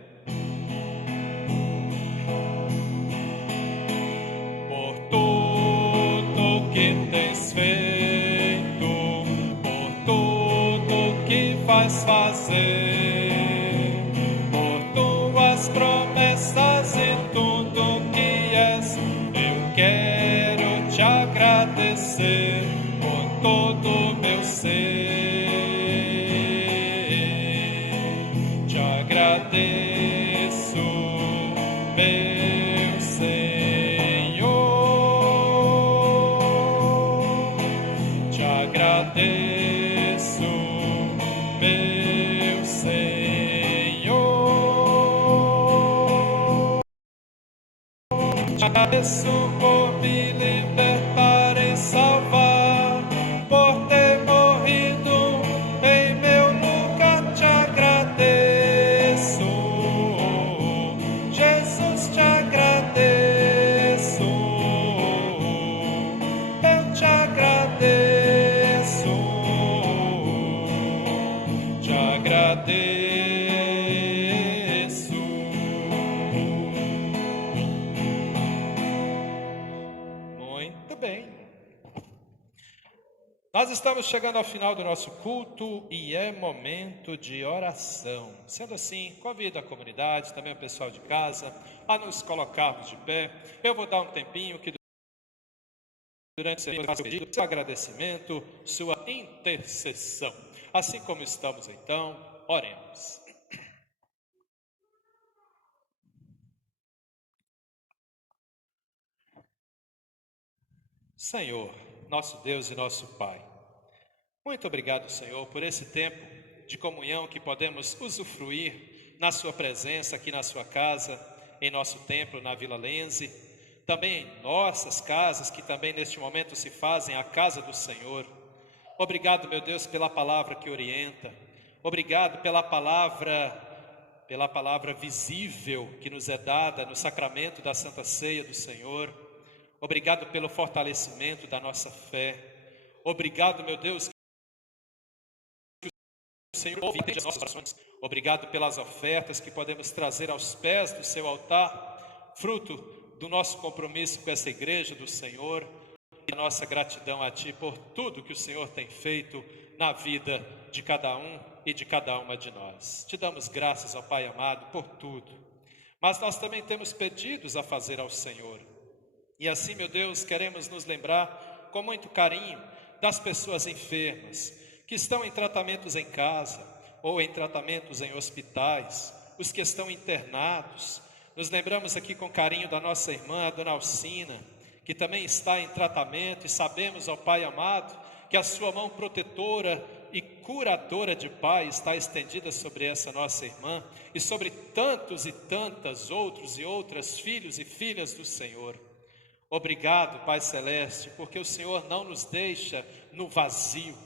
Por tudo que tens feito, por tudo que vais fazer, por tuas promessas e tudo que és, eu quero te agradecer com todo o meu ser. Te agradeço, meu Senhor. Te agradeço, meu Senhor. Te agradeço por me libertar e salvar, por ter morrido em meu lugar. Te agradeço, Jesus, te agradeço, eu te agradeço, te agradeço. Muito bem. Nós estamos chegando ao final do nosso culto e é momento de oração. Sendo assim, convido a comunidade, também o pessoal de casa, a nos colocarmos de pé. Eu vou dar um tempinho que durante esse pedido, seu agradecimento, sua intercessão. Assim como estamos então, oremos. Senhor, nosso Deus e nosso Pai, muito obrigado, Senhor, por esse tempo de comunhão que podemos usufruir na Sua presença, aqui na Sua casa, em nosso templo, na Vila Lense, também em nossas casas, que também neste momento se fazem a casa do Senhor. Obrigado, meu Deus, pela palavra que orienta. Obrigado pela palavra visível que nos é dada no sacramento da Santa Ceia do Senhor. Obrigado pelo fortalecimento da nossa fé. Obrigado, meu Deus, que o Senhor ouve as nossas orações. Obrigado pelas ofertas que podemos trazer aos pés do seu altar, fruto do nosso compromisso com essa igreja do Senhor, e a nossa gratidão a Ti por tudo que o Senhor tem feito na vida de cada um e de cada uma de nós. Te damos graças, ó Pai amado, por tudo. Mas nós também temos pedidos a fazer ao Senhor. E assim, meu Deus, queremos nos lembrar com muito carinho das pessoas enfermas, que estão em tratamentos em casa ou em tratamentos em hospitais, os que estão internados. Nos lembramos aqui com carinho da nossa irmã, a dona Alcina, que também está em tratamento, e sabemos, ó Pai amado, que a sua mão protetora e curadora de Pai está estendida sobre essa nossa irmã e sobre tantos e tantas outros e outras filhos e filhas do Senhor. Obrigado, Pai Celeste, porque o Senhor não nos deixa no vazio,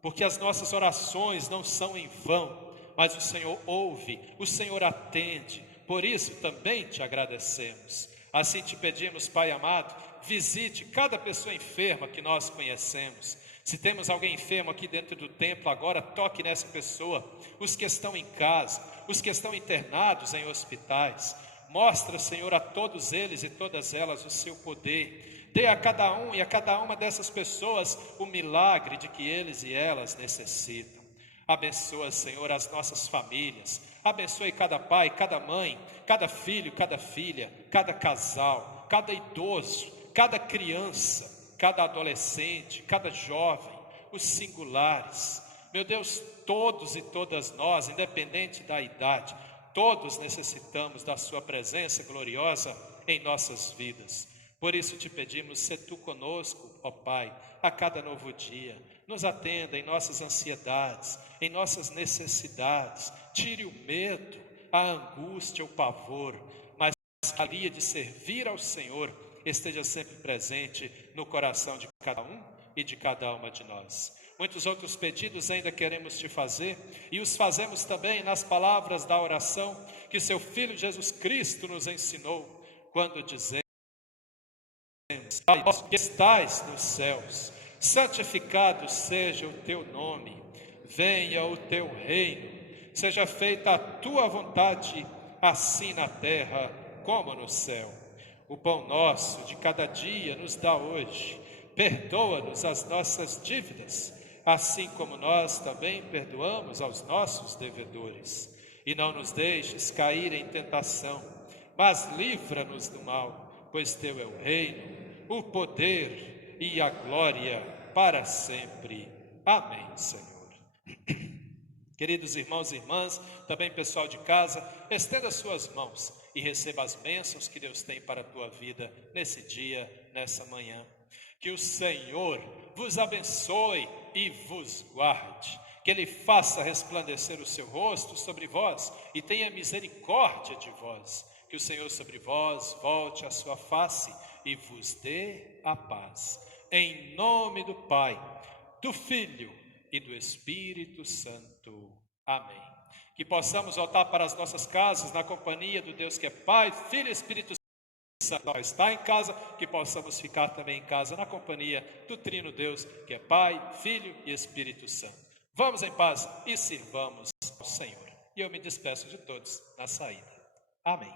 porque as nossas orações não são em vão, mas o Senhor ouve, o Senhor atende. Por isso também te agradecemos. Assim te pedimos, Pai amado, visite cada pessoa enferma que nós conhecemos. Se temos alguém enfermo aqui dentro do templo agora, toque nessa pessoa. Os que estão em casa, os que estão internados em hospitais, mostra, Senhor, a todos eles e todas elas o seu poder. Dê a cada um e a cada uma dessas pessoas o milagre de que eles e elas necessitam. Abençoa, Senhor, as nossas famílias. Abençoe cada pai, cada mãe, cada filho, cada filha, cada casal, cada idoso, cada criança, cada adolescente, cada jovem, os singulares. Meu Deus, todos e todas nós, independente da idade, todos necessitamos da sua presença gloriosa em nossas vidas. Por isso te pedimos, sê tu conosco, ó Pai, a cada novo dia. Nos atenda em nossas ansiedades, em nossas necessidades. Tire o medo, a angústia, o pavor, mas a alegria de servir ao Senhor esteja sempre presente no coração de cada um e de cada uma de nós. Muitos outros pedidos ainda queremos te fazer, e os fazemos também nas palavras da oração que seu Filho Jesus Cristo nos ensinou, quando dizemos: Pai nosso que estais nos céus, santificado seja o teu nome, venha o teu reino, seja feita a tua vontade, assim na terra como no céu. O pão nosso de cada dia nos dá hoje, perdoa-nos as nossas dívidas, assim como nós também perdoamos aos nossos devedores. E não nos deixes cair em tentação, mas livra-nos do mal, pois teu é o reino, o poder e a glória para sempre. Amém, Senhor. Queridos irmãos e irmãs, também pessoal de casa, estenda suas mãos e receba as bênçãos que Deus tem para a tua vida nesse dia, nessa manhã. Que o Senhor vos abençoe e vos guarde, que Ele faça resplandecer o seu rosto sobre vós e tenha misericórdia de vós, que o Senhor sobre vós volte a sua face e vos dê a paz. Em nome do Pai, do Filho e do Espírito Santo. Amém. Que possamos voltar para as nossas casas na companhia do Deus que é Pai, Filho e Espírito Santo. Está em casa, que possamos ficar também em casa na companhia do Trino Deus que é Pai, Filho e Espírito Santo. Vamos em paz e sirvamos ao Senhor. E eu me despeço de todos na saída. Amém.